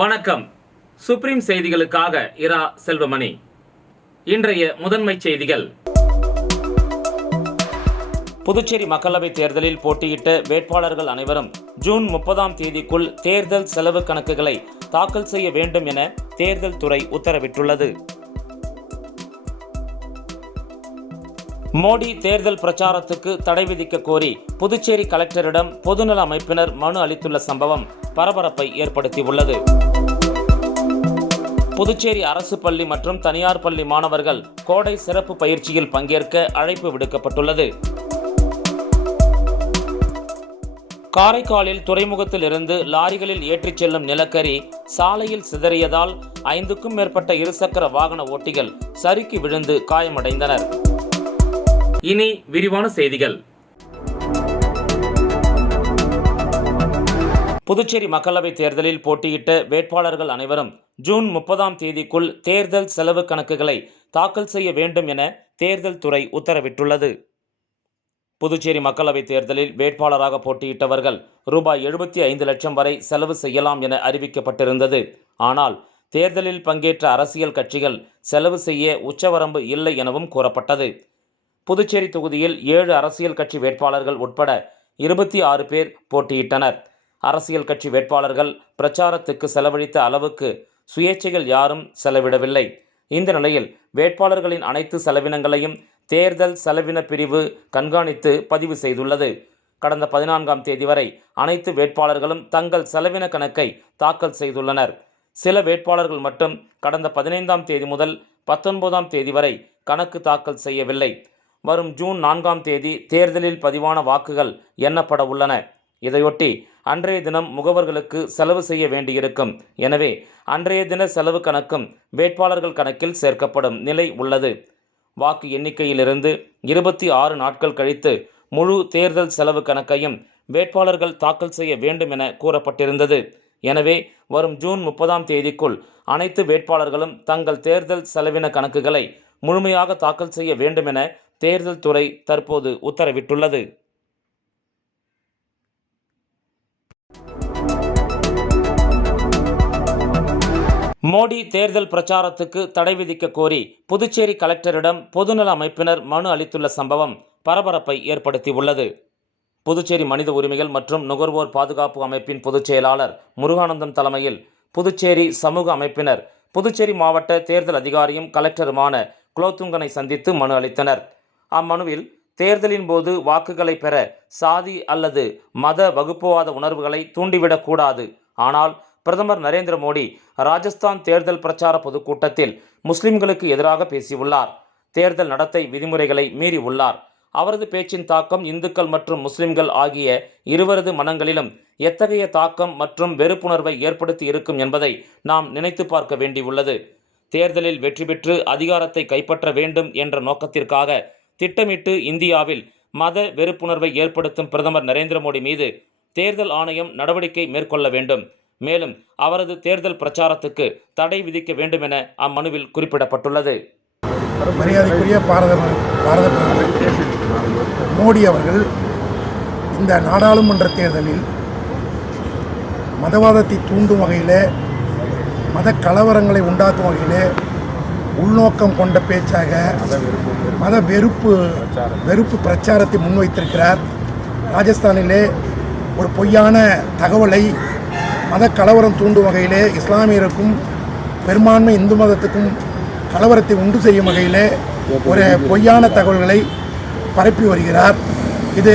வணக்கம். சுப்ரீம் செய்திகளுக்காக இரா செல்வமணி. இன்றைய முதன்மை செய்திகள். புதுச்சேரி மக்களவைத் தேர்தலில் போட்டியிட்ட வேட்பாளர்கள் அனைவரும் ஜூன் 30ஆம் தேதிக்குள் தேர்தல் செலவு கணக்குகளை தாக்கல் செய்ய வேண்டும் என தேர்தல் துறை உத்தரவிட்டுள்ளது. மோடி தேர்தல் பிரச்சாரத்துக்கு தடை விதிக்க கோரி புதுச்சேரி கலெக்டரிடம் பொதுநல அமைப்பினர் மனு அளித்துள்ள சம்பவம் பரபரப்பை ஏற்படுத்தியுள்ளது. புதுச்சேரி அரசு பள்ளி மற்றும் தனியார் பள்ளி மாணவர்கள் கோடை சிறப்பு பயிற்சியில் பங்கேற்க அழைப்பு விடுக்கப்பட்டுள்ளது. காரைக்காலில் துறைமுகத்தில் இருந்து லாரிகளில் ஏற்றிச் செல்லும் நிலக்கரி சாலையில் சிதறியதால் 5க்கும் மேற்பட்ட இருசக்கர வாகன ஓட்டிகள் சறுக்கி விழுந்து காயமடைந்தனர். இனி விரிவான செய்திகள். புதுச்சேரி மக்களவைத் தேர்தலில் போட்டியிட்ட வேட்பாளர்கள் அனைவரும் ஜூன் 30ஆம் தேதிக்குள் தேர்தல் செலவு கணக்குகளை தாக்கல் செய்ய வேண்டும் என தேர்தல் துறை உத்தரவிட்டுள்ளது. புதுச்சேரி மக்களவைத் தேர்தலில் வேட்பாளராக போட்டியிட்டவர்கள் ரூபாய் 75 லட்சம் வரை செலவு செய்யலாம் என அறிவிக்கப்பட்டிருந்தது. ஆனால் தேர்தலில் பங்கேற்ற அரசியல் கட்சிகள் செலவு செய்ய உச்சவரம்பு இல்லை எனவும் கூறப்பட்டது. புதுச்சேரி தொகுதியில் 7 அரசியல் கட்சி வேட்பாளர்கள் உட்பட 26 பேர் போட்டியிட்டனர். அரசியல் கட்சி வேட்பாளர்கள் பிரச்சாரத்துக்கு செலவழித்த அளவுக்கு சுயேட்சைகள் யாரும் செலவிடவில்லை. இந்த நிலையில் வேட்பாளர்களின் அனைத்து செலவினங்களையும் தேர்தல் செலவின பிரிவு கண்காணித்து பதிவு செய்துள்ளது. கடந்த 14ஆம் தேதி வரை அனைத்து வேட்பாளர்களும் தங்கள் செலவின கணக்கை தாக்கல் செய்துள்ளனர். சில வேட்பாளர்கள் மட்டும் கடந்த 15ஆம் தேதி முதல் 19ஆம் தேதி வரை கணக்கு தாக்கல் செய்யவில்லை. வரும் ஜூன் 4ஆம் தேதி தேர்தலில் பதிவான வாக்குகள் எண்ணப்பட உள்ளன. இதையொட்டி அன்றைய தினம் முகவர்களுக்கு செலவு செய்ய வேண்டியிருக்கும். எனவே அன்றைய தின செலவு கணக்கும் வேட்பாளர்கள் கணக்கில் சேர்க்கப்படும் நிலை உள்ளது. வாக்கு எண்ணிக்கையிலிருந்து 26 நாட்கள் கழித்து முழு தேர்தல் செலவு கணக்கையும் வேட்பாளர்கள் தாக்கல் செய்ய வேண்டும் என கூறப்பட்டிருந்தது. எனவே வரும் ஜூன் 30ஆம் தேதிக்குள் அனைத்து வேட்பாளர்களும் தங்கள் தேர்தல் செலவின கணக்குகளை முழுமையாக தாக்கல் செய்ய வேண்டும் என தேர்தல் துறை தற்போது உத்தரவிட்டுள்ளது. மோடி தேர்தல் பிரச்சாரத்துக்கு தடை விதிக்க கோரி புதுச்சேரி கலெக்டரிடம் பொதுநல அமைப்பினர் மனு அளித்துள்ள சம்பவம் பரபரப்பை ஏற்படுத்தியுள்ளது. புதுச்சேரி மனித உரிமைகள் மற்றும் நுகர்வோர் பாதுகாப்பு அமைப்பின் பொதுச் செயலாளர் முருகானந்தம் தலைமையில் புதுச்சேரி சமூக அமைப்பினர் புதுச்சேரி மாவட்ட தேர்தல் அதிகாரியும் கலெக்டருமான குலோத்துங்கனை சந்தித்து மனு அளித்தனர். அம்மனுவில் தேர்தலின் போது வாக்குகளை பெற சாதி அல்லது மத வகுப்புவாத உணர்வுகளை தூண்டிவிடக்கூடாது. ஆனால் பிரதமர் நரேந்திர மோடி ராஜஸ்தான் தேர்தல் பிரச்சார பொதுக்கூட்டத்தில் முஸ்லிம்களுக்கு எதிராக பேசியுள்ளார். தேர்தல் நடத்தை விதிமுறைகளை மீறி உள்ளார். அவரது பேச்சின் தாக்கம் இந்துக்கள் மற்றும் முஸ்லிம்கள் ஆகிய இருவரது மனங்களிலும் எத்தகைய தாக்கம் மற்றும் வெறுப்புணர்வை ஏற்படுத்தி இருக்கும் என்பதை நாம் நினைத்து பார்க்க வேண்டியுள்ளது. தேர்தலில் வெற்றி பெற்று அதிகாரத்தை கைப்பற்ற வேண்டும் என்ற நோக்கத்திற்காக திட்டமிட்டு இந்தியாவில் மத வெறுப்புணர்வை ஏற்படுத்தும் பிரதமர் நரேந்திர மோடி மீது தேர்தல் ஆணையம் நடவடிக்கை மேற்கொள்ள வேண்டும். மேலும் அவரது தேர்தல் பிரச்சாரத்துக்கு தடை விதிக்க வேண்டும் என அம்மனுவில் குறிப்பிடப்பட்டுள்ளது. மரியாதைக்குரிய பாரத பிரதமர் மோடி அவர்கள் இந்த நாடாளுமன்ற தேர்தலில் மதவாதத்தை தூண்டும் வகையில், மத கலவரங்களை உண்டாக்கும் வகையில் உள்நோக்கம் கொண்ட பேச்சாக மத வெறுப்பு பிரச்சாரத்தை முன்வைத்திருக்கிறார். ராஜஸ்தானிலே ஒரு பொய்யான தகவலை மத கலவரம் தூண்டும் வகையிலே இஸ்லாமியருக்கும் பெரும்பான்மை இந்து மதத்துக்கும் கலவரத்தை உண்டு செய்யும் வகையிலே ஒரு பொய்யான தகவல்களை பரப்பி வருகிறார். இது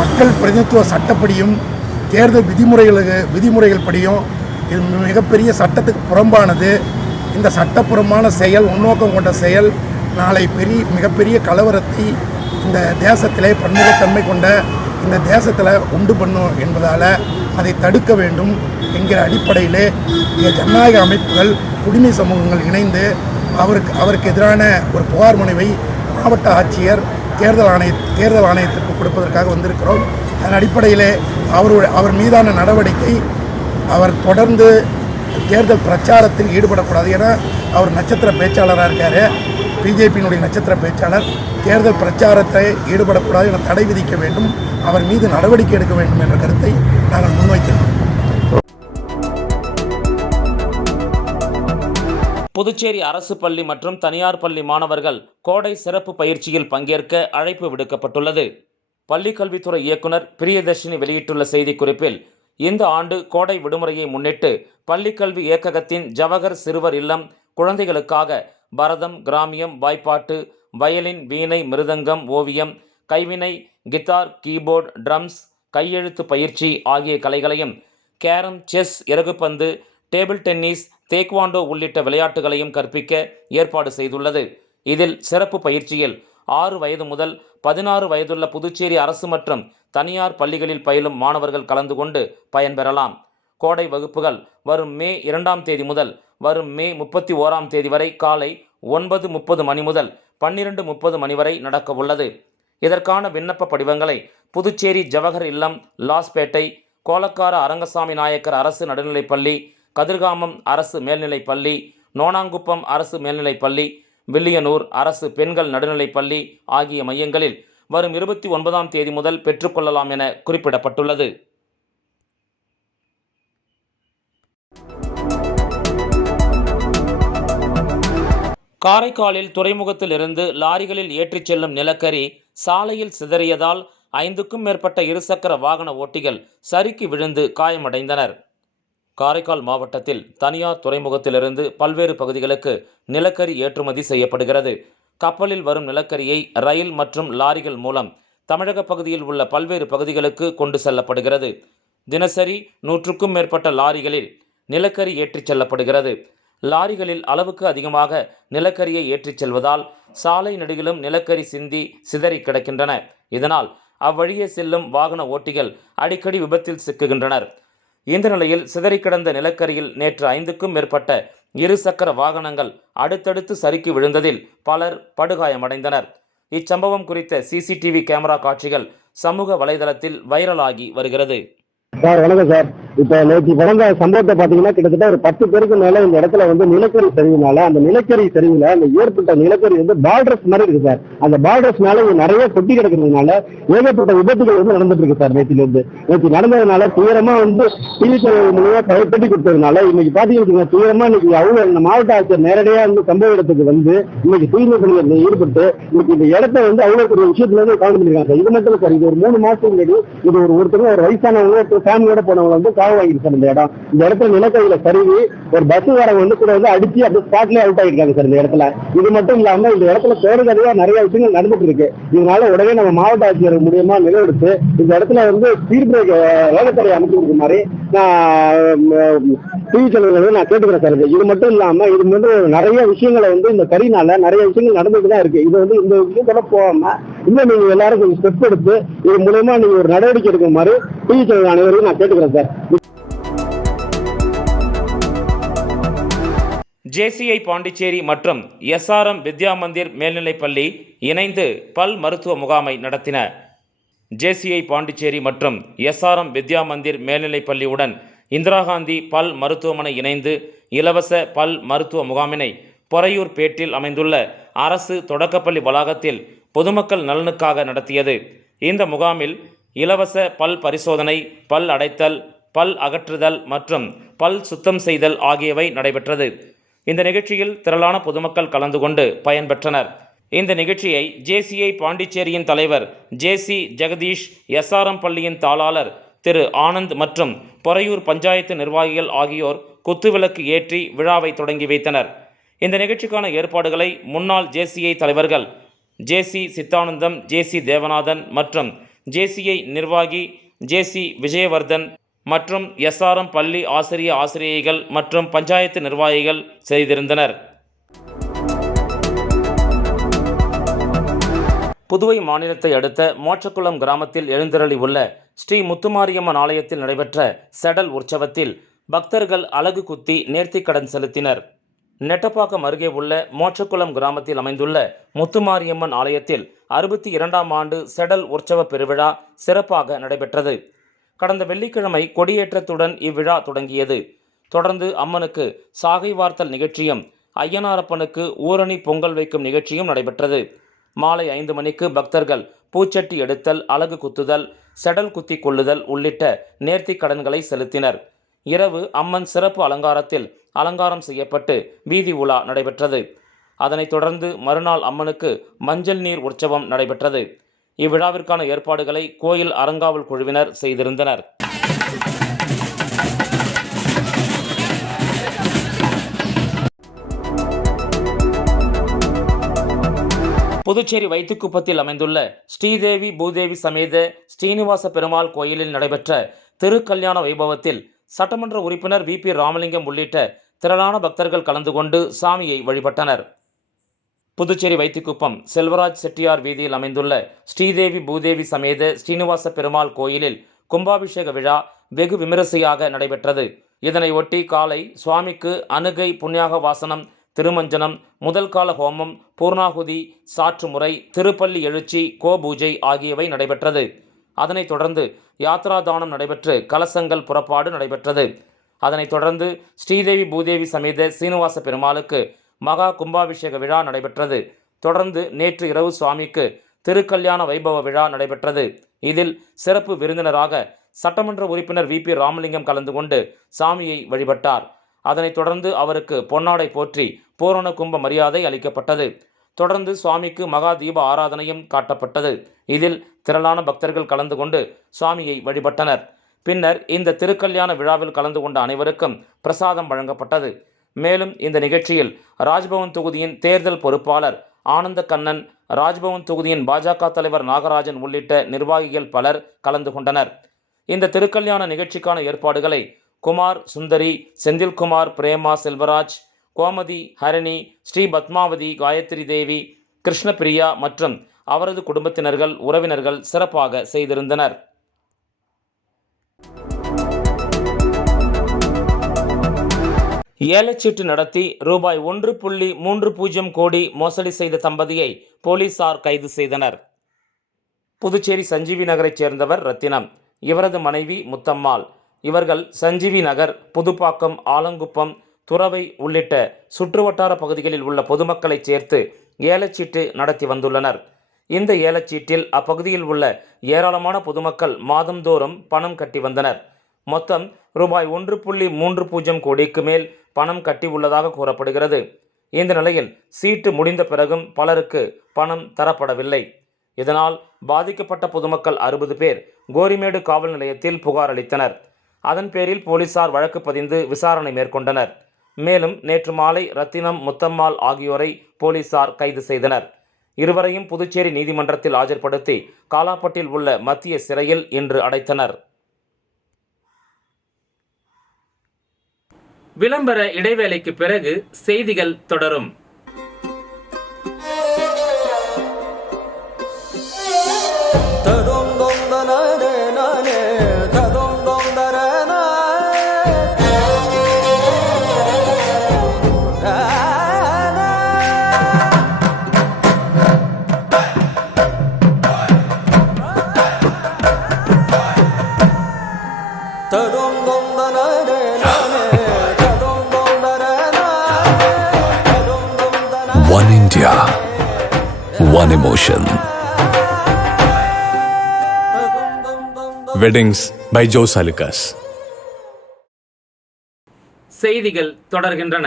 மக்கள் பிரதிநிதித்துவ சட்டப்படியும் தேர்தல் விதிமுறைகள் படியும் இது மிகப்பெரிய சட்டத்துக்கு புறம்பானது. இந்த சட்டப்புறமான செயல், உள்நோக்கம் கொண்ட செயல் நாளை மிகப்பெரிய கலவரத்தை இந்த தேசத்திலே, பன்முகத்தன்மை கொண்ட இந்த தேசத்தில் உண்டு பண்ணும் என்பதால் அதை தடுக்க வேண்டும் என்கிற அடிப்படையிலே ஜனநாயக அமைப்புகள், குடிமை சமூகங்கள் இணைந்து அவருக்கு எதிரான ஒரு புகார் மனுவை மாவட்ட ஆட்சியர் தேர்தல் ஆணையத்திற்கு கொடுப்பதற்காக வந்திருக்கிறோம். அதன் அடிப்படையிலே அவர் மீதான நடவடிக்கை, அவர் தொடர்ந்து தேர்தல் பிரச்சாரத்தில் ஈடுபடக்கூடாது. என அவர் நட்சத்திர பேச்சாளராக இருக்கார், பிஜேபியினுடைய நட்சத்திர பேச்சாளர். தேர்தல் பிரச்சாரத்தை ஈடுபடக்கூடாது என தடை விதிக்க வேண்டும், அவர் மீது நடவடிக்கை எடுக்க வேண்டும் என்ற கருத்தை நாங்கள் முன்வைத்திருக்கிறோம். புதுச்சேரி அரசு பள்ளி மற்றும் தனியார் பள்ளி மாணவர்கள் கோடை சிறப்பு பயிற்சியில் பங்கேற்க அழைப்பு விடுக்கப்பட்டுள்ளது. பள்ளிக்கல்வித்துறை இயக்குனர் பிரியதர்ஷினி வெளியிட்டுள்ள செய்திக்குறிப்பில், இந்த ஆண்டு கோடை விடுமுறையை முன்னிட்டு பள்ளிக்கல்வி இயக்ககத்தின் ஜவஹர் சிறுவர் இல்லம் குழந்தைகளுக்காக பரதம், கிராமியம், வாய்ப்பாட்டு, வயலின், வீணை, மிருதங்கம், ஓவியம், கைவினை, கித்தார், கீபோர்டு, ட்ரம்ஸ், கையெழுத்து பயிற்சி ஆகிய கலைகளையும், கேரம், செஸ், இறகுப்பந்து, டேபிள் டென்னிஸ், தேக்வாண்டோ உள்ளிட்ட விளையாட்டுகளையும் கற்பிக்க ஏற்பாடு செய்துள்ளது. இதில் சிறப்பு பயிற்சியில் 6 வயது முதல் 16 வயதுள்ள புதுச்சேரி அரசு மற்றும் தனியார் பள்ளிகளில் பயிலும் மாணவர்கள் கலந்து கொண்டு பயன்பெறலாம். கோடை வகுப்புகள் வரும் மே 2ஆம் தேதி முதல் வரும் மே 31ஆம் தேதி வரை காலை 9:30 மணி முதல் 12:30 மணி வரை நடக்க உள்ளது. இதற்கான விண்ணப்ப படிவங்களை புதுச்சேரி ஜவஹர் இல்லம், லாஸ்பேட்டை, கோலக்கார அரங்கசாமி நாயக்கர் அரசு நடுநிலைப்பள்ளி, கதிர்காமம் அரசு மேல்நிலைப்பள்ளி, நோனாங்குப்பம் அரசு மேல்நிலைப்பள்ளி, வில்லியனூர் அரசு பெண்கள் நடுநிலைப்பள்ளி ஆகிய மையங்களில் வரும் 29ஆம் தேதி முதல் பெற்றுக்கொள்ளலாம் என குறிப்பிடப்பட்டுள்ளது. காரைக்காலில் துறைமுகத்தில் இருந்து லாரிகளில் ஏற்றிச் செல்லும் நிலக்கரி சாலையில் சிதறியதால் 5க்கும் மேற்பட்ட இருசக்கர வாகன ஓட்டிகள் சறுக்கி விழுந்து காயமடைந்தனர். காரைக்கால் மாவட்டத்தில் தனியார் துறைமுகத்திலிருந்து பல்வேறு பகுதிகளுக்கு நிலக்கரி ஏற்றுமதி செய்யப்படுகிறது. கப்பலில் வரும் நிலக்கரியை ரயில் மற்றும் லாரிகள் மூலம் தமிழக பகுதியில் உள்ள பல்வேறு பகுதிகளுக்கு கொண்டு செல்லப்படுகிறது. தினசரி 100க்கும் மேற்பட்ட லாரிகளில் நிலக்கரி ஏற்றிச் செல்லப்படுகிறது. லாரிகளில் அளவுக்கு அதிகமாக நிலக்கரியை ஏற்றிச் செல்வதால் சாலை நெடுகிலும் நிலக்கரி சிந்தி சிதறி கிடக்கின்றன. இதனால் அவ்வழியே செல்லும் வாகன ஓட்டிகள் அடிக்கடி விபத்தில் சிக்குகின்றனர். இந்த நிலையில் சிதறி கிடந்த நிலக்கரியில் நேற்று 5க்கும் மேற்பட்ட இருசக்கர வாகனங்கள் அடுத்தடுத்து சறுக்கி விழுந்ததில் பலர் படுகாயமடைந்தனர். இச்சம்பவம் குறித்த சிசிடிவி கேமரா காட்சிகள் சமூக வலைதளத்தில் வைரலாகி வருகிறது. சார் வணக்கம் சார். இப்போ நேற்று நடந்த சம்பவத்தை பார்த்தீங்கன்னா கிட்டத்தட்ட ஒரு 10 பேருக்கு மேல இந்த இடத்துல வந்து நிலக்கரி சரிவுனால அந்த நிலக்கரி சரிவுல அந்த ஏற்பட்ட நிலக்கரி வந்து பார்டர்ஸ் மாதிரி இருக்கு சார். அந்த பார்டர்ஸ் மேல நிறைய கொட்டி கிடக்கிறதுனால ஏகப்பட்ட விபத்துகள் வந்து நடந்துட்டு இருக்கு சார். நேற்று நடந்ததுனால தீவிரமா வந்து டிவி சேனல் மூலமா கட்டி கொடுத்ததுனால இன்னைக்கு பாத்தீங்கன்னா தீவிரமா இன்னைக்கு அவங்க இந்த மாவட்ட ஆட்சியர் நேரடியா வந்து சம்பவ இடத்துக்கு வந்து இன்னைக்கு தூய்மை பணியில் ஈடுபட்டு இன்னைக்கு இந்த இடத்த வந்து அவ்வளவு ஒரு விஷயத்துல இருந்து கவனம் பண்ணிருக்காங்க சார். இது மட்டும் சார், இது ஒரு 3 மாசத்துக்கு முன்னாடி இது ஒருத்தர் ஒரு வயசானவங்க ஃபேமிலியோட போனவங்க வந்து காவு வாங்கிட்டு சார். இந்த இடத்துல நிலக்கரியில சரிவி ஒரு பஸ் வரவங்க வந்து கூட வந்து அடிச்சு அப்படியே ஸ்பாட்லயே அவுட் ஆகிருக்காங்க சார் இந்த இடத்துல. இது மட்டும் இல்லாம இந்த இடத்துல பேருகதையா நிறைய விஷயங்கள் நடந்துட்டு இருக்கு. இதனால உடனே நம்ம மாவட்ட ஆட்சியர் மூலியமா நிலவெடுத்து இந்த இடத்துல வந்து ஸ்பீட் பிரேக் வேகத்தடை அமைச்சிருக்க மாதிரி டிவி சேனல்கள் நான் கேட்டுக்கிறேன் சார். இது மட்டும் இல்லாம இது வந்து நிறைய விஷயங்களை வந்து இந்த கரினால நிறைய விஷயங்கள் நடந்துட்டு தான் இருக்கு. இது வந்து இந்த விஷயத்தோட போகாம இன்னும் நீங்க எல்லாரும் கொஞ்சம் ஸ்டெப் எடுத்து இது மூலமா நீங்க ஒரு நடவடிக்கை எடுக்கிற மாதிரி டிவி சேனல் அனைவரையும் நான் கேட்டுக்கிறேன் சார். JCI பாண்டிச்சேரி மற்றும் SRM வித்யா மந்திர் மேல்நிலைப்பள்ளி இணைந்து பல் மருத்துவ முகாமை நடத்தின. JCI பாண்டிச்சேரி மற்றும் SRM வித்யா மந்திர் மேல்நிலைப்பள்ளியுடன் இந்திரா காந்தி பல் மருத்துவமனை இணைந்து இலவச பல் மருத்துவ முகாமினை பொறையூர் பேட்டில் அமைந்துள்ள அரசு தொடக்கப்பள்ளி வளாகத்தில் பொதுமக்கள் நலனுக்காக நடத்தியது. இந்த முகாமில் இலவச பல் பரிசோதனை, பல் அடைத்தல், பல் அகற்றுதல் மற்றும் பல் சுத்தம் செய்தல் ஆகியவை நடைபெற்றது. இந்த நிகழ்ச்சியில் திரளான பொதுமக்கள் கலந்து கொண்டு பயன்பெற்றனர். இந்த நிகழ்ச்சியை JCI பாண்டிச்சேரியின் தலைவர் JC ஜெகதீஷ், SRM பள்ளியின் தாளாளர் திரு ஆனந்த் மற்றும் பொறையூர் பஞ்சாயத்து நிர்வாகிகள் ஆகியோர் குத்துவிளக்கு ஏற்றி விழாவை தொடங்கி வைத்தனர். இந்த நிகழ்ச்சிக்கான ஏற்பாடுகளை முன்னாள் JCI தலைவர்கள் JC சித்தானந்தம், JC தேவநாதன் மற்றும் JCI நிர்வாகி JC விஜயவர்தன் மற்றும் SRM பள்ளி ஆசிரியைகள் மற்றும் பஞ்சாயத்து நிர்வாகிகள் செய்திருந்தனர். புதுவை மாநிலத்தை அடுத்த மோட்சக்குளம் கிராமத்தில் எழுந்தருளி உள்ள ஸ்ரீ முத்துமாரியம்மன் ஆலயத்தில் நடைபெற்ற செடல் உற்சவத்தில் பக்தர்கள் அலகு குத்தி நேர்த்திக்கடன் செலுத்தினர். நெட்டப்பாக்கம் அருகே உள்ள மோட்சக்குளம் கிராமத்தில் அமைந்துள்ள முத்துமாரியம்மன் ஆலயத்தில் 62ஆம் ஆண்டு செடல் உற்சவ பெருவிழா சிறப்பாக நடைபெற்றது. கடந்த வெள்ளிக்கிழமை கொடியேற்றத்துடன் இவ்விழா தொடங்கியது. தொடர்ந்து அம்மனுக்கு சாகை வார்த்தல் நிகழ்ச்சியும் ஐயனாரப்பனுக்கு ஊரணி பொங்கல் வைக்கும் நிகழ்ச்சியும் நடைபெற்றது. மாலை 5 மணிக்கு பக்தர்கள் பூச்சட்டி எடுத்தல், அலகு குத்துதல், செடல் குத்தி கொள்ளுதல் உள்ளிட்ட நேர்த்திக் கடன்களை செலுத்தினர். இரவு அம்மன் சிறப்பு அலங்காரத்தில் அலங்காரம் செய்யப்பட்டு வீதி உலா நடைபெற்றது. அதனைத் தொடர்ந்து மறுநாள் அம்மனுக்கு மஞ்சள் நீர் உற்சவம் நடைபெற்றது. இவ்விழாவிற்கான ஏற்பாடுகளை கோயில் அறங்காவல் குழுவினர் செய்திருந்தனர். புதுச்சேரி வைத்துக்குப்பத்தில் அமைந்துள்ள ஸ்ரீதேவி பூதேவி சமேத ஸ்ரீனிவாச பெருமாள் கோயிலில் நடைபெற்ற திருக்கல்யாண வைபவத்தில் சட்டமன்ற உறுப்பினர் VP ராமலிங்கம் உள்ளிட்ட திரளான பக்தர்கள் கலந்து கொண்டு சாமியை வழிபட்டனர். புதுச்சேரி வைத்திக்குப்பம் செல்வராஜ் செட்டியார் வீதியில் அமைந்துள்ள ஸ்ரீதேவி பூதேவி சமேத ஸ்ரீனிவாச பெருமாள் கோயிலில் கும்பாபிஷேக விழா வெகு விமரிசையாக நடைபெற்றது. இதனை ஒட்டி காலை சுவாமிக்கு அனுகை புண்ணியாக வாசனம், திருமஞ்சனம், முதல் கால ஹோமம், பூர்ணாகுதி, சாற்று முறை, திருப்பள்ளி எழுச்சி, கோபூஜை ஆகியவை நடைபெற்றது. அதனைத் தொடர்ந்து யாத்ரா தானம் நடைபெற்று கலசங்கள் புறப்பாடு நடைபெற்றது. அதனைத் தொடர்ந்து ஸ்ரீதேவி பூதேவி சமேத சீனிவாச பெருமாளுக்கு மகா கும்பாபிஷேக விழா நடைபெற்றது. தொடர்ந்து நேற்று இரவு சுவாமிக்கு திருக்கல்யாண வைபவ விழா நடைபெற்றது. இதில் சிறப்பு விருந்தினராக சட்டமன்ற உறுப்பினர் VP ராமலிங்கம் கலந்து கொண்டு சாமியை வழிபட்டார். அதனைத் தொடர்ந்து அவருக்கு பொன்னாடை போற்றி பூரண கும்ப மரியாதை அளிக்கப்பட்டது. தொடர்ந்து சுவாமிக்கு மகா தீப ஆராதனையும் காட்டப்பட்டது. இதில் திரளான பக்தர்கள் கலந்து கொண்டு சுவாமியை வழிபட்டனர். பின்னர் இந்த திருக்கல்யாண விழாவில் கலந்து கொண்ட அனைவருக்கும் பிரசாதம் வழங்கப்பட்டது. மேலும் இந்த நிகழ்ச்சியில் ராஜ்பவன் தொகுதியின் தேர்தல் பொறுப்பாளர் ஆனந்த கண்ணன், ராஜ்பவன் தொகுதியின் பாஜக தலைவர் நாகராஜன் உள்ளிட்ட நிர்வாகிகள் பலர் கலந்து கொண்டனர். இந்த திருக்கல்யாண நிகழ்ச்சிக்கான ஏற்பாடுகளை குமார், சுந்தரி, செந்தில்குமார், பிரேமா, செல்வராஜ், கோமதி, ஹரிணி, ஸ்ரீ பத்மாவதி, காயத்ரி தேவி, கிருஷ்ணபிரியா மற்றும் அவரது குடும்பத்தினர்கள், உறவினர்கள் சிறப்பாக செய்திருந்தனர். ஏலச்சீட்டு நடத்தி ரூபாய் 1.30 கோடி மோசடி செய்த தம்பதியை போலீசார் கைது செய்தனர். புதுச்சேரி சஞ்சீவி நகரைச் சேர்ந்தவர் ரத்தினம், இவரது மனைவி முத்தம்மாள். இவர்கள் சஞ்சீவி நகர், புதுப்பாக்கம், ஆலங்குப்பம், துறவை உள்ளிட்ட சுற்றுவட்டார பகுதிகளில் உள்ள பொதுமக்களை சேர்த்து ஏலச்சீட்டு நடத்தி வந்துள்ளனர். இந்த ஏலச்சீட்டில் அப்பகுதியில் உள்ள ஏராளமான பொதுமக்கள் மாதந்தோறும் பணம் கட்டி வந்தனர். மொத்தம் ரூபாய் 1.30 கோடிக்கு மேல் பணம் கட்டி உள்ளதாக கூறப்படுகிறது. இந்த நிலையில் சீட்டு முடிந்த பிறகும் பலருக்கு பணம் தரப்படவில்லை. இதனால் பாதிக்கப்பட்ட பொதுமக்கள் 60 பேர் கோரிமேடு காவல் நிலையத்தில் புகார் அளித்தனர். அதன் பேரில் போலீசார் வழக்கு பதிந்து விசாரணை மேற்கொண்டனர். மேலும் நேற்று மாலை ரத்தினம், முத்தம்மாள் ஆகியோரை போலீசார் கைது செய்தனர். இருவரையும் புதுச்சேரி நீதிமன்றத்தில் ஆஜர்படுத்தி காலாப்பட்டில் உள்ள மத்திய சிறையில் இன்று அடைத்தனர். விளம்பர இடைவேளைக்கு பிறகு செய்திகள் தொடரும். One India, one emotion. Weddings by Jose Alucas. செய்திகள் தொடர்கின்றன.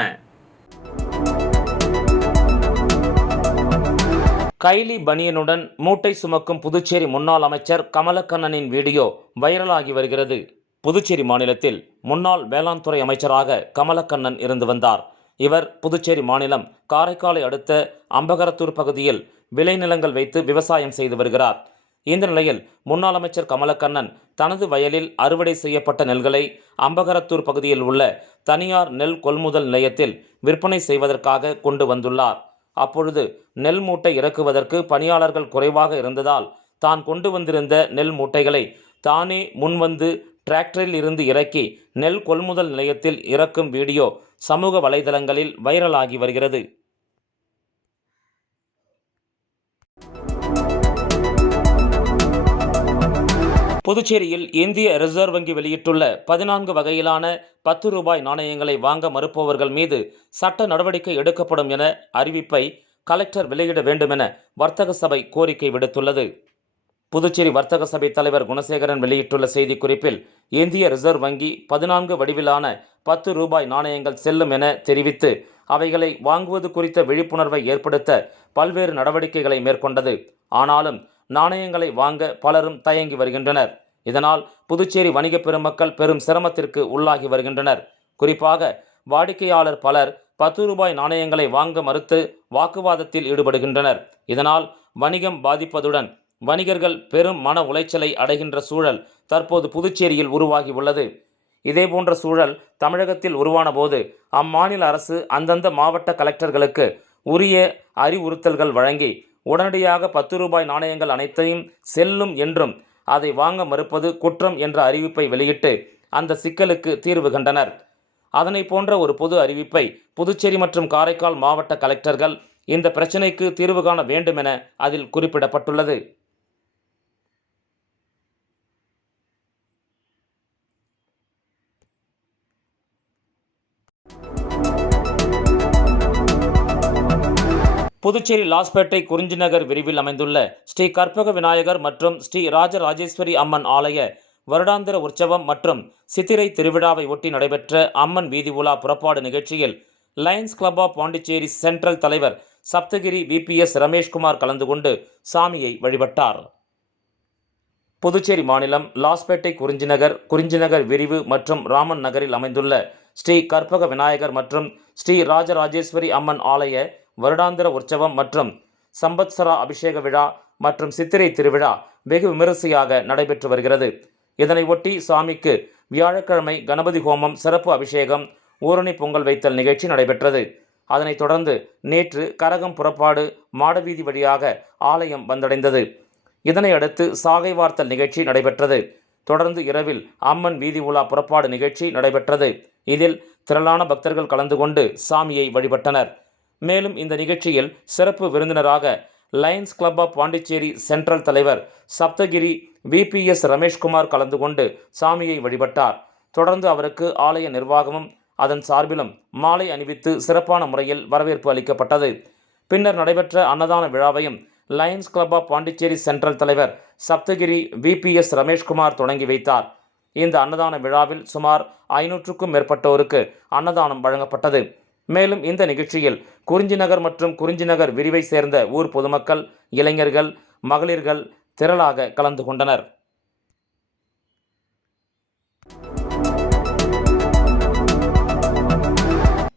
கைலி பனியனுடன் மூட்டை சுமக்கும் புதுச்சேரி முன்னாள் அமைச்சர் கமலக்கண்ணனின் வீடியோ வைரலாகி வருகிறது. புதுச்சேரி மாநிலத்தில் முன்னாள் வேளாண் துறை அமைச்சராக கமலக்கண்ணன் இருந்து வந்தார். இவர் புதுச்சேரி மாநிலம் காரைக்காலை அடுத்த அம்பகரத்தூர் பகுதியில் விளைநிலங்கள் வைத்து விவசாயம் செய்து வருகிறார். இந்த நிலையில் முன்னாள் அமைச்சர் கமலக்கண்ணன் தனது வயலில் அறுவடை செய்யப்பட்ட நெல்களை அம்பகரத்தூர் பகுதியில் உள்ள தனியார் நெல் கொள்முதல் நிலையத்தில் விற்பனை செய்வதற்காக கொண்டு வந்துள்ளார். அப்பொழுது நெல் மூட்டை இறக்குவதற்கு பணியாளர்கள் குறைவாக இருந்ததால் தான் கொண்டு வந்திருந்த நெல் மூட்டைகளை தானே முன்வந்து டிராக்டரில் இருந்து இறக்கி நெல் கொள்முதல் நிலையத்தில் இறக்கும் வீடியோ சமூக வலைதளங்களில் வைரலாகி வருகிறது. புதுச்சேரியில் இந்திய ரிசர்வ் வங்கி வெளியிட்டுள்ள 14 வகையிலான 10 ரூபாய் நாணயங்களை வாங்க மறுப்பவர்கள் மீது சட்ட நடவடிக்கை எடுக்கப்படும் என அறிவிப்பை கலெக்டர் வெளியிட வேண்டும் என வர்த்தக சபை கோரிக்கை விடுத்துள்ளது. புதுச்சேரி வர்த்தக சபை தலைவர் குணசேகரன் வெளியிட்டுள்ள செய்திக்குறிப்பில், இந்திய ரிசர்வ் வங்கி 14 வடிவிலான 10 ரூபாய் நாணயங்கள் செல்லும் என தெரிவித்து, அவைகளை வாங்குவது குறித்த விழிப்புணர்வை ஏற்படுத்த பல்வேறு நடவடிக்கைகளை மேற்கொண்டது. ஆனாலும் நாணயங்களை வாங்க பலரும் தயங்கி வருகின்றனர். இதனால் புதுச்சேரி வணிக பெருமக்கள் பெரும் சிரமத்திற்கு உள்ளாகி வருகின்றனர். குறிப்பாக வாடிக்கையாளர் பலர் 10 ரூபாய் நாணயங்களை வாங்க மறுத்து வாக்குவாதத்தில் ஈடுபடுகின்றனர். இதனால் வணிகம் பாதிப்பதுடன் வணிகர்கள் பெரும் மன உளைச்சலை அடைகின்ற சூழல் தற்போது புதுச்சேரியில் உருவாகி உள்ளது. இதேபோன்ற சூழல் தமிழகத்தில் உருவான போது அம்மாநில அரசு அந்தந்த மாவட்ட கலெக்டர்களுக்கு உரிய அறிவுறுத்தல்கள் வழங்கி உடனடியாக 10 ரூபாய் நாணயங்கள் அனைத்தையும் செல்லும் என்றும் அதை வாங்க மறுப்பது குற்றம் என்ற அறிவிப்பை வெளியிட்டு அந்த சிக்கலுக்கு தீர்வு கண்டனர். அதனை போன்ற ஒரு பொது அறிவிப்பை புதுச்சேரி மற்றும் காரைக்கால் மாவட்ட கலெக்டர்கள் இந்த பிரச்சினைக்கு தீர்வு காண வேண்டும் என அதில் குறிப்பிடப்பட்டுள்ளது. புதுச்சேரி லாஸ்பேட்டை குறிஞ்சிநகர் விரிவில் அமைந்துள்ள ஸ்ரீ கற்பக விநாயகர் மற்றும் ஸ்ரீ ராஜராஜேஸ்வரி அம்மன் ஆலய வருடாந்திர உற்சவம் மற்றும் சித்திரை திருவிழாவை ஒட்டி நடைபெற்ற அம்மன் வீதி உலா புறப்பாடு நிகழ்ச்சியில் lions club of Pondicherry central தலைவர் சப்தகிரி VPS ரமேஷ்குமார் கலந்து கொண்டு சாமியை வழிபட்டார். புதுச்சேரி மாநிலம் லாஸ்பேட்டை குறிஞ்சிநகர் விரிவு மற்றும் ராமன் நகரில் அமைந்துள்ள ஸ்ரீ கற்பக விநாயகர் மற்றும் ஸ்ரீ ராஜராஜேஸ்வரி அம்மன் ஆலய வருடாந்திர உற்சவம் மற்றும் சம்பத்சரா அபிஷேக விழா மற்றும் சித்திரை திருவிழா வெகு விமரிசையாக நடைபெற்று வருகிறது. இதனை ஒட்டி சாமிக்கு வியாழக்கிழமை கணபதி ஹோமம், சிறப்பு அபிஷேகம், ஊரணி பொங்கல் வைத்தல் நிகழ்ச்சி நடைபெற்றது. அதனைத் தொடர்ந்து நேற்று கரகம் புறப்பாடு மாடவீதி வழியாக ஆலயம் வந்தடைந்தது. இதனையடுத்து சாகை வார்த்தல் நிகழ்ச்சி நடைபெற்றது. தொடர்ந்து இரவில் அம்மன் வீதி உலா புறப்பாடு நிகழ்ச்சி நடைபெற்றது. இதில் திரளான பக்தர்கள் கலந்து கொண்டு சாமியை வழிபட்டனர். மேலும் இந்த நிகழ்ச்சியில் சிறப்பு விருந்தினராக lions club of Pondicherry central தலைவர் சப்தகிரி VPS ரமேஷ்குமார் கலந்து கொண்டு சாமியை வழிபட்டார். தொடர்ந்து அவருக்கு ஆலய நிர்வாகமும் அதன் சார்பிலும் மாலை அணிவித்து சிறப்பான முறையில் வரவேற்பு அளிக்கப்பட்டது. பின்னர் நடைபெற்ற அன்னதான விழாவையும் Lions club of Pondicherry central தலைவர் சப்தகிரி VPS ரமேஷ்குமார் தொடங்கி வைத்தார். இந்த அன்னதான விழாவில் சுமார் 500க்கும் மேற்பட்டோருக்கு அன்னதானம் வழங்கப்பட்டது. மேலும் இந்த நிகழ்ச்சியில் குறிஞ்சிநகர் மற்றும் குறிஞ்சிநகர் விரிவை சேர்ந்த ஊர் பொதுமக்கள், இளைஞர்கள், மகளிர்கள் திரளாக கலந்து கொண்டனர்.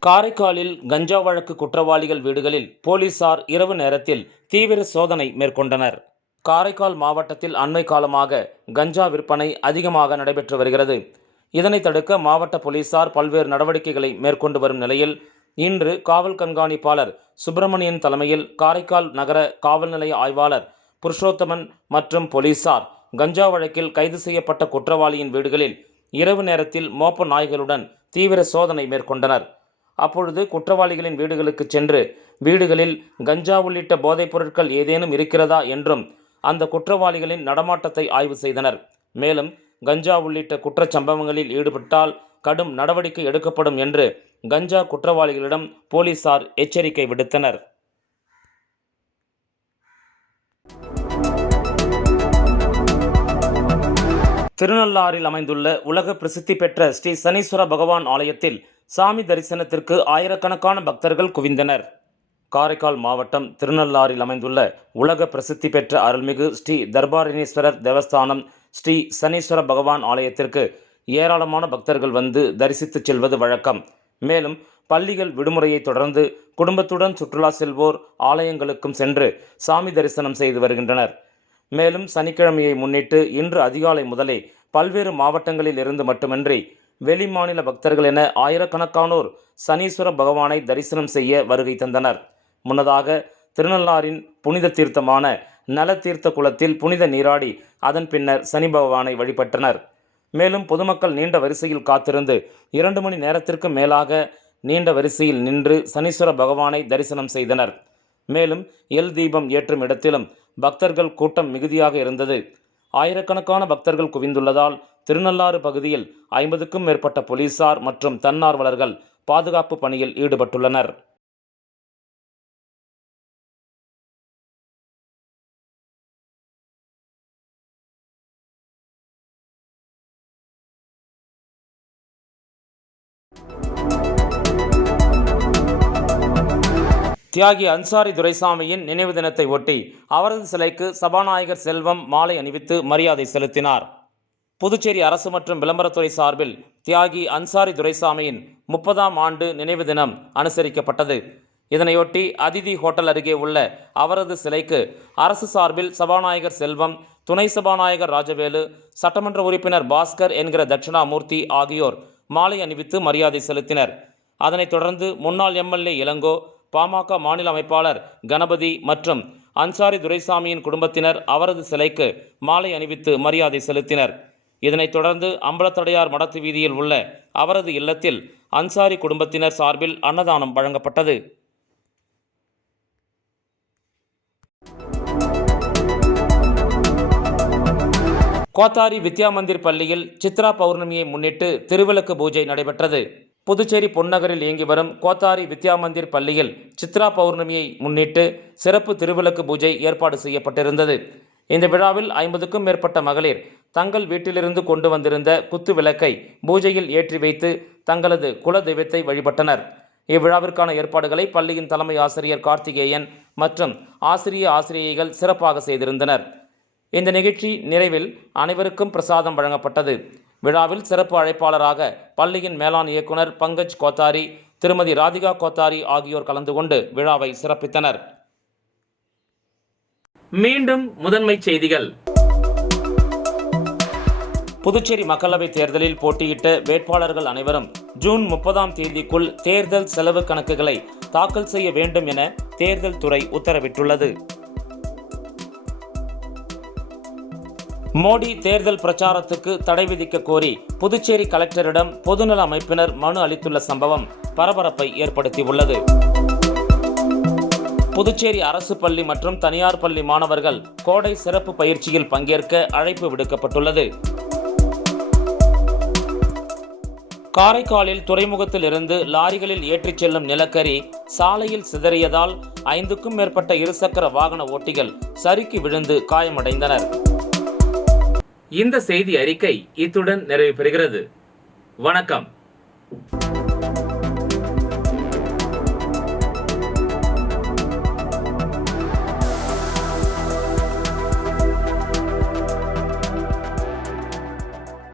காரைக்காலில் கஞ்சா வழக்கு குற்றவாளிகள் வீடுகளில் போலீசார் இரவு நேரத்தில் தீவிர சோதனை மேற்கொண்டனர். காரைக்கால் மாவட்டத்தில் அண்மை காலமாக கஞ்சா விற்பனை அதிகமாக நடைபெற்று வருகிறது. இதனை தடுக்க மாவட்ட போலீசார் பல்வேறு நடவடிக்கைகளை மேற்கொண்டு வரும் நிலையில் இன்று காவல் கண்காணிப்பாளர் சுப்பிரமணியன் தலைமையில் காரைக்கால் நகர காவல் நிலைய ஆய்வாளர் புருஷோத்தமன் மற்றும் போலீசார் கஞ்சா வழக்கில் கைது செய்யப்பட்ட குற்றவாளியின் வீடுகளில் இரவு நேரத்தில் மோப்ப நாய்களுடன் தீவிர சோதனை மேற்கொண்டனர். அப்பொழுது குற்றவாளிகளின் வீடுகளுக்கு சென்று வீடுகளில் கஞ்சா உள்ளிட்ட போதைப் பொருட்கள் ஏதேனும் இருக்கிறதா என்றும் அந்த குற்றவாளிகளின் நடமாட்டத்தை ஆய்வு செய்தனர். மேலும் கஞ்சா உள்ளிட்ட குற்றச்சம்பவங்களில் ஈடுபட்டால் கடும் நடவடிக்கை எடுக்கப்படும் என்று கஞ்சா குற்றவாளிகளிடம் போலீசார் எச்சரிக்கை விடுத்தனர். திருநள்ளாறில் அமைந்துள்ள உலக பிரசித்தி பெற்ற ஸ்ரீ சனீஸ்வர பகவான் ஆலயத்தில் சாமி தரிசனத்திற்கு ஆயிரக்கணக்கான பக்தர்கள் குவிந்தனர். காரைக்கால் மாவட்டம் திருநள்ளாறில் அமைந்துள்ள உலக பிரசித்தி பெற்ற அருள்மிகு ஸ்ரீ தர்பாரணீஸ்வரர் தேவஸ்தானம் ஸ்ரீ சனீஸ்வர பகவான் ஆலயத்திற்கு ஏராளமான பக்தர்கள் வந்து தரிசித்து செல்வது வழக்கம். மேலும் பள்ளிகள் விடுமுறையை தொடர்ந்து குடும்பத்துடன் சுற்றுலா செல்வோர் ஆலயங்களுக்கும் சென்று சாமி தரிசனம் செய்து வருகின்றனர். மேலும் சனிக்கிழமையை முன்னிட்டு இன்று அதிகாலை முதலே பல்வேறு மாவட்டங்களில் இருந்து மட்டுமின்றி வெளி மாநில பக்தர்கள் என ஆயிரக்கணக்கானோர் சனீஸ்வர பகவானை தரிசனம் செய்ய வருகை தந்தனர். முன்னதாக திருநள்ளாறின் புனித தீர்த்தமான நலத்தீர்த்த குளத்தில் புனித நீராடி அதன் பின்னர் சனி பகவானை வழிபட்டனர். மேலும் பொதுமக்கள் நீண்ட வரிசையில் காத்திருந்து 2 மணி நேரத்திற்கு மேலாக நீண்ட வரிசையில் நின்று சனீஸ்வர பகவானை தரிசனம் செய்தனர். மேலும் எல் தீபம் ஏற்றும் இடத்திலும் பக்தர்கள் கூட்டம் மிகுதியாக இருந்தது. ஆயிரக்கணக்கான பக்தர்கள் குவிந்துள்ளதால் திருநள்ளாறு பகுதியில் 50க்கும் மேற்பட்ட போலீசார் மற்றும் தன்னார்வலர்கள் பாதுகாப்பு பணியில் ஈடுபட்டுள்ளனர். தியாகி அன்சாரி துரைசாமியின் நினைவு தினத்தை ஒட்டி அவரது சிலைக்கு சபாநாயகர் செல்வம் மாலை அணிவித்து மரியாதை செலுத்தினார். புதுச்சேரி அரசு மற்றும் விளம்பரத்துறை சார்பில் தியாகி அன்சாரி துரைசாமியின் 30ஆம் ஆண்டு நினைவு தினம் அனுசரிக்கப்பட்டது. இதனையொட்டி அதிதி ஹோட்டல் அருகே உள்ள அவரது சிலைக்கு அரசு சார்பில் சபாநாயகர் செல்வம், துணை சபாநாயகர் ராஜவேலு, சட்டமன்ற உறுப்பினர் பாஸ்கர் என்கிற தட்சிணாமூர்த்தி ஆகியோர் மாலை அணிவித்து மரியாதை செலுத்தினர். அதனைத் தொடர்ந்து முன்னாள் எம்எல்ஏ இளங்கோ, பாமக மாநில அமைப்பாளர் கணபதி மற்றும் அன்சாரி துரைசாமியின் குடும்பத்தினர் அவரது சிலைக்கு மாலை அணிவித்து மரியாதை செலுத்தினர். இதனைத் தொடர்ந்து அம்பலத்தடையார் மடத்து வீதியில் உள்ள அவரது இல்லத்தில் அன்சாரி குடும்பத்தினர் சார்பில் அன்னதானம் வழங்கப்பட்டது. கோத்தாரி வித்யா மந்திர் பள்ளியில் சித்ரா பௌர்ணமியை முன்னிட்டு திருவிளக்கு பூஜை நடைபெற்றது. புதுச்சேரி பொன்னகரில் இயங்கி வரும் கோத்தாரி வித்யா மந்திர் பள்ளியில் சித்ரா பௌர்ணமியை முன்னிட்டு சிறப்பு திருவிளக்கு பூஜை ஏற்பாடு செய்யப்பட்டிருந்தது. இந்த விழாவில் 50க்கும் மேற்பட்ட மகளிர் தங்கள் வீட்டிலிருந்து கொண்டு வந்திருந்த குத்து விளக்கை பூஜையில் ஏற்றி வைத்து தங்களது குல தெய்வத்தை வழிபட்டனர். இவ்விழாவிற்கான ஏற்பாடுகளை பள்ளியின் தலைமை ஆசிரியர் கார்த்திகேயன் மற்றும் ஆசிரியைகள் சிறப்பாக செய்திருந்தனர். இந்த நிகழ்ச்சி நிறைவில் அனைவருக்கும் பிரசாதம் வழங்கப்பட்டது. விழாவில் சிறப்பு அழைப்பாளராக பள்ளியின் மேலாண் இயக்குனர் பங்கஜ் கோத்தாரி, திருமதி ராதிகா கோத்தாரி ஆகியோர் கலந்து கொண்டு விழாவை சிறப்பித்தனர். மீண்டும் முதன்மை செய்திகள். புதுச்சேரி மக்களவைத் தேர்தலில் போட்டியிட்ட வேட்பாளர்கள் அனைவரும் ஜூன் 30ஆம் தேதிக்குள் தேர்தல் செலவு கணக்குகளை தாக்கல் செய்ய வேண்டும் என தேர்தல் துறை உத்தரவிட்டுள்ளது. மோடி தேர்தல் பிரச்சாரத்துக்கு தடை விதிக்க கோரி புதுச்சேரி கலெக்டரிடம் பொதுநல அமைப்பினர் மனு அளித்துள்ள சம்பவம் பரபரப்பை ஏற்படுத்தியுள்ளது. புதுச்சேரி அரசு பள்ளி மற்றும் தனியார் பள்ளி மாணவர்கள் கோடை சிறப்பு பயிற்சியில் பங்கேற்க அழைப்பு விடுக்கப்பட்டுள்ளது. காரைக்காலில் துறைமுகத்தில் இருந்து லாரிகளில் ஏற்றிச் செல்லும் நிலக்கரி சாலையில் சிதறியதால் 5க்கும் மேற்பட்ட இருசக்கர வாகன ஓட்டிகள் சறுக்கி விழுந்து காயமடைந்தனர். இந்த செய்தி அறிக்கை இத்துடன் நிறைவு பெறுகிறது. வணக்கம்.